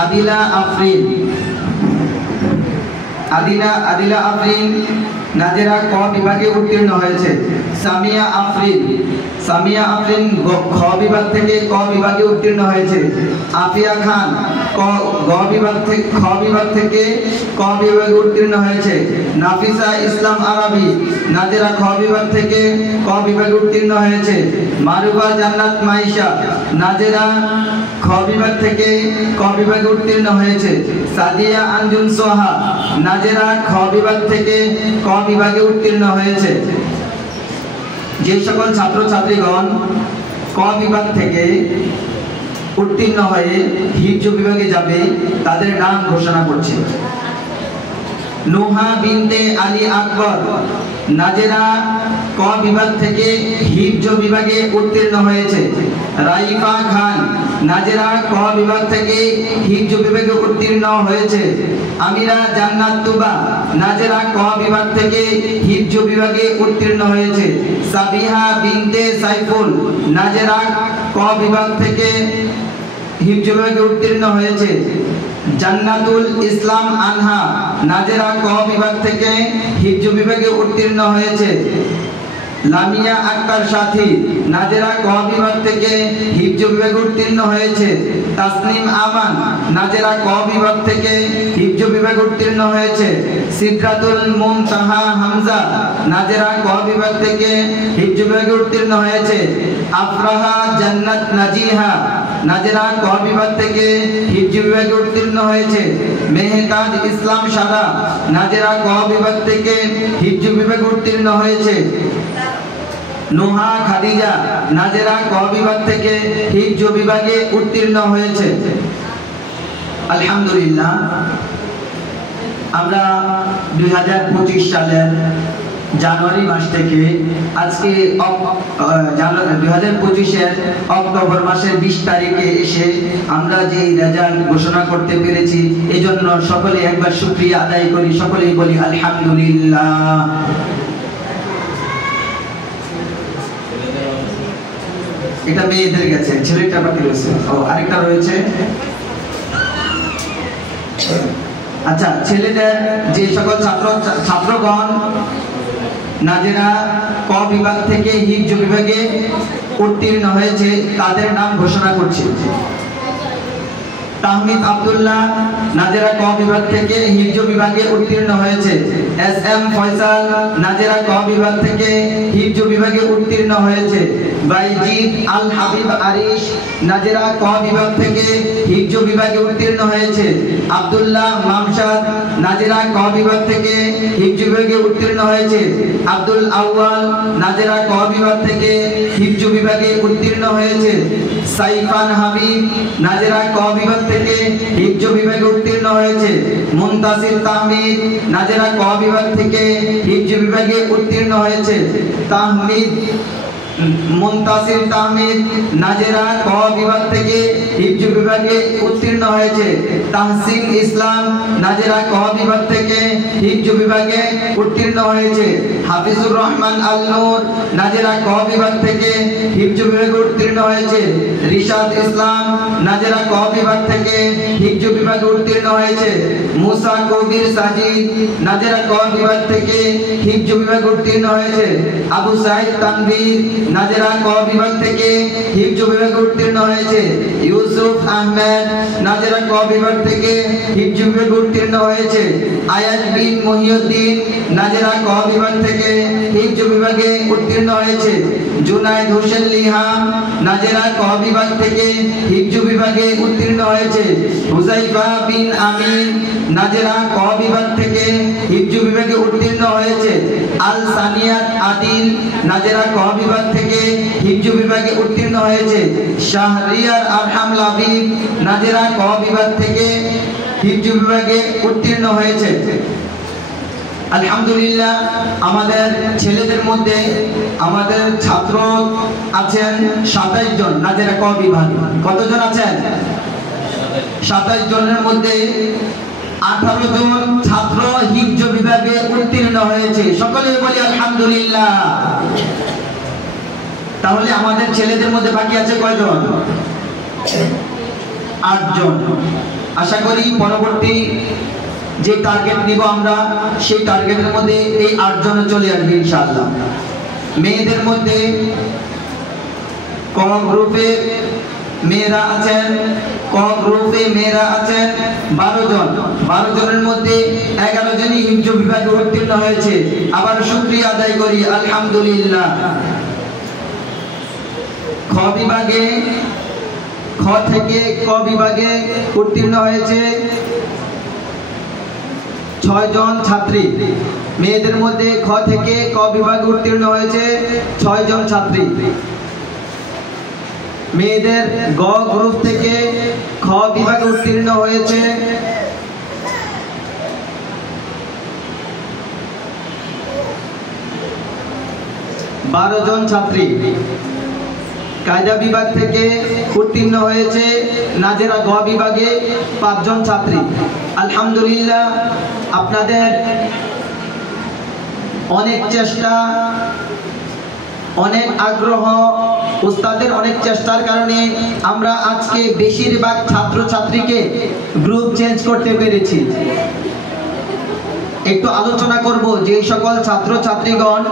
আদিলা আফরিন, আদিলা আফরিন নাজেরা ক বিভাগে উত্তীর্ণ হয়েছে। সামিয়া আফরিন খ বিভাগ থেকে ক বিভাগে উত্তীর্ণ হয়েছে। আফিয়া খান খ বিভাগ থেকে ক বিভাগে উত্তীর্ণ হয়েছে। নাফিসা ইসলাম আরবি নাজেরা খ বিভাগ থেকে ক বিভাগে উত্তীর্ণ হয়েছে। মারুফা জান্নাত মাইশা নাজেরা খ বিভাগ থেকে ক বিভাগে উত্তীর্ণ হয়েছে। সাদিয়া আঞ্জুম সোহা নাজেরা খ বিভাগ থেকে ক বিভাগে উত্তীর্ণ হয়েছে। যে সকল ছাত্রছাত্রীগণ ক বিভাগ থেকে উত্তীর্ণ হয়ে হিফজ বিভাগে যাবে তাদের নাম ঘোষণা করছে। নুহা বিনতে আলী আকবর নাজেরা ক বিভাগ থেকে হিফজ বিভাগে উত্তীর্ণ হয়েছে। রাইফা খান নাজেরা ক বিভাগ থেকে হিফজ বিভাগে উত্তীর্ণ হয়েছে। আমিরা জান্নাত তুবা নাজেরা ক বিভাগ থেকে হিফজ বিভাগে উত্তীর্ণ হয়েছে। সাবিহা বিনতে সাইফুল নাজেরা ক বিভাগ থেকে হিফজ বিভাগে উত্তীর্ণ হয়েছে। জান্নাতুল ইসলাম আনহা নাজেরা ক বিভাগ থেকে হিফজ বিভাগে উত্তীর্ণ হয়েছে। লামিয়া আক্তার সাথী নাজেরা ক বিভাগ থেকে হিফজ বিভাগে উত্তীর্ণ হয়েছে। তাসনিম আমান নাজেরা ক বিভাগ থেকে হিফজ বিভাগে উত্তীর্ণ হয়েছে। সিদরাতুল মুনতাহা হামজা নাজেরা ক বিভাগ থেকে হিফজ বিভাগে উত্তীর্ণ হয়েছে। আফরাহা জান্নাত নাজিহা নাজেরা ক বিভাগ থেকে হিফজ বিভাগে উত্তীর্ণ হয়েছে। মেহতাজ ইসলাম সারা নাজেরা ক বিভাগ থেকে হিফজ বিভাগে উত্তীর্ণ হয়েছে। নুহা খাদিজা নাজেরা ক বিভাগ থেকে হিফজ বিভাগে উত্তীর্ণ হয়েছে। আলহামদুলিল্লাহ, আমরা 2025 সালের জানুয়ারি মাস থেকে আজকে 2025-এর অক্টোবর মাসের 20 তারিখে এসে আমরা যে রেজাল্ট ঘোষণা করতে পেরেছি এজন্য সকলে একবার শুকরিয়া আদায় করি, সকলেই বলি আলহামদুলিল্লাহ। এটা মেয়েদের গেছে, ছেলেটা বাকি রয়েছে। ও আরেকটা রয়েছে। আচ্ছা, ছেলেদের যে সকল ছাত্রগণ নাজেরা ক বিভাগ থেকে হিফজ বিভাগে উত্তীর্ণ হয়েছে তাদের নাম ঘোষণা করছি। তাহমিদ আব্দুল্লাহ নাজেরা ক বিভাগ থেকে হিফজ বিভাগে উত্তীর্ণ হয়েছে। এস এম ফয়সাল নাজেরা ক বিভাগ থেকে হিফজ বিভাগে উত্তীর্ণ হয়েছে। বাইজিদ আল হাবিব আরিশ নাজেরা ক বিভাগ থেকে হিফজ বিভাগে উত্তীর্ণ হয়েছে। আব্দুল্লাহ মামশাদ নাজেরা ক বিভাগ থেকে হিফজ বিভাগে উত্তীর্ণ হয়েছে। আব্দুল আউয়াল নাজেরা ক বিভাগ থেকে হিফজ বিভাগে উত্তীর্ণ হয়েছে। সাইফান হাবিব নাজেরা ক বিভাগ থেকে হিফজ বিভাগে উত্তীর্ণ হয়েছে। মুনতাসির তাহমিদ নাজেরা ক বিভাগ থেকে হিফজ বিভাগে উত্তীর্ণ হয়েছে। মুনতাসির তাহমিদ নাজেরা ক বিভাগ থেকে হিফজ বিভাগে উত্তীর্ণ হয়েছে। তাহসিন ইসলাম নাজেরা ক বিভাগ থেকে হিফজ বিভাগে উত্তীর্ণ হয়েছে। হাফিজুর রহমান আল নূর নাজেরা ক বিভাগ থেকে হিফজ বিভাগে উত্তীর্ণ হয়েছে। রিশাদ ইসলাম নাজেরা ক বিভাগ থেকে হিফজ বিভাগে উত্তীর্ণ হয়েছে। মুসা কবির সাজিদ নাজেরা ক বিভাগ থেকে হিফজ বিভাগে উত্তীর্ণ হয়েছে। আবু সাইদ তানভীর নাজেরা ক বিভাগ থেকে হিফজ বিভাগে উত্তীর্ণ হয়েছে। ইউসুফ আহমেদ নাজেরা ক বিভাগ থেকে হিফজ বিভাগে উত্তীর্ণ হয়েছে। আয়াত বিন মহিউদ্দিন নাজেরা ক বিভাগ থেকে হিফজ বিভাগে উত্তীর্ণ হয়েছে। জুনায়েদ হোসেন লিহাম নাজেরা ক বিভাগ থেকে হিফজ বিভাগে উত্তীর্ণ হয়েছে। হুযাইফা বিন আমির নাজেরা ক বিভাগ থেকে হিফজ বিভাগে উত্তীর্ণ হয়েছে। আল সানিয়াত আদিল নাজেরা ক বিভাগ থেকে হিফজ বিভাগে উত্তীর্ণ হয়েছে। শাহরিয়ার আরহাম লাবিব নাজেরা ক বিভাগ থেকে হিফজ বিভাগে উত্তীর্ণ হয়েছে। আলহামদুলিল্লাহ, আমাদের ছেলেদের মধ্যে আমাদের ছাত্র আছেন 27 জন নাজেরা ক বিভাগে। কতজন আছেন? 27 জনের মধ্যে 18 জন ছাত্র হিফজ বিভাগে উত্তীর্ণ হয়েছে। সকলে বলি আলহামদুলিল্লাহ। তাহলে আমাদের ছেলেদের মধ্যে বাকি আছে কয়জন? 8 জন। আশা করি পরবর্তী যে টার্গেট নিব আমরা সেই টার্গেটের মধ্যে এই 8 জন চলে আসবে ইনশাআল্লাহ। মেয়েদের মধ্যে ক গ্রুপে মেয়েরা আছেন, ক গ্রুপে মেয়েরা আছেন 12 জন। 12 জনের মধ্যে 11 জনই হিফজ বিভাগে উত্তীর্ণ হয়েছে। আবার শুকরিয়া আদায় করি আলহামদুলিল্লাহ। খ বিভাগে, খ থেকে ক বিভাগে উত্তীর্ণ হয়েছে 6 জন ছাত্রী। মেয়েদের মধ্যে খ থেকে ক বিভাগে উত্তীর্ণ হয়েছে 6 জন ছাত্রী। মেয়েদের গ গ্রুপ থেকে খ বিভাগে উত্তীর্ণ হয়েছে 12 জন ছাত্রী। কায়দা বিভাগ থেকে উত্তীর্ণ হয়েছে নাজেরা গ বিভাগে 5 জন ছাত্রী। আলহামদুলিল্লাহ, আপনাদের অনেক চেষ্টা, অনেক আগ্রহ, উস্তাদের অনেক চেষ্টার কারণে আমরা আজকে বেশিরভাগ ছাত্রছাত্রীকে গ্রুপ চেঞ্জ করতে পেরেছি। একটু আলোচনা করব যে সকল ছাত্রছাত্রীগণ